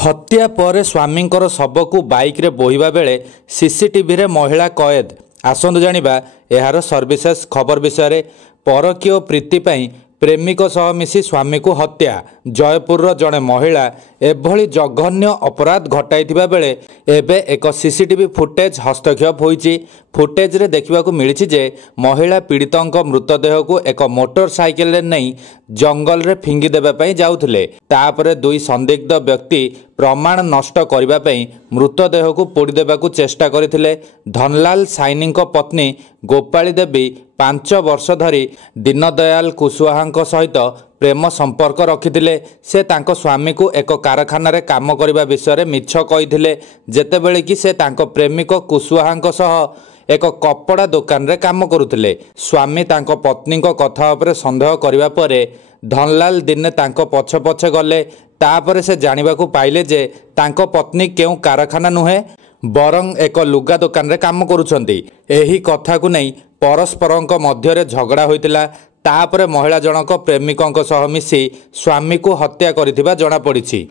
हत्या पर स्वामींकर शव को बाइक रे बोहिबा बेले सीसीटीवी रे महिला कैद। आसंतु जानिबा एहार सर्विसेस खबर विषय। परकीय प्रीति पई प्रेमिक सह मिसी स्वामी को हत्या। जयपुर जड़े महिला एभली जघन्य अपराध घटाइथिबा बेले एबे एक सीसीटीवी फुटेज हस्तक्षेप होईची। फुटेज रे देखिबाकू मिलिछि जे महिला पीड़ितंक मृतदेह को एक मोटरसाइकेल रे नहीं जंगल रे फिंगी देबा पई जाउथिले। तापरे दुई संदिग्ध व्यक्ति प्रमाण नष्ट करिबा पई मृतदेह को पोड़ी देबाकू चेष्टा करथिले। धनलाल साइनी पत्नी गोपाली देवी 5 वर्ष धरी दीनदयाल कुशवाहा सहित प्रेम संपर्क रखिथिले। से तांको स्वामी को एक कारखाना रे काम करिबा विषय मिछ कहिथिले, जेतेबेले कि से तांको प्रेमिक कुशवाहा सह एक कपड़ा दुकान रे काम करुथिले। स्वामी तांको पत्नी को कथा उपरे संदेह करिबा परे धनलाल दिने तांको पछ पछे गले। तापरे से जानिबाकू पाइले जे तांको पत्नी केउ कारखाना नुहे बरं एक लुगा दुकान रे काम करुछंती। एही कथा को नहीं परस्परंक मध्य रे झगड़ा होइतिला। तापरे महिला जनक प्रेमिकंक सह मिसी स्वामी को हत्या करिथिबा जणा पड़िछि।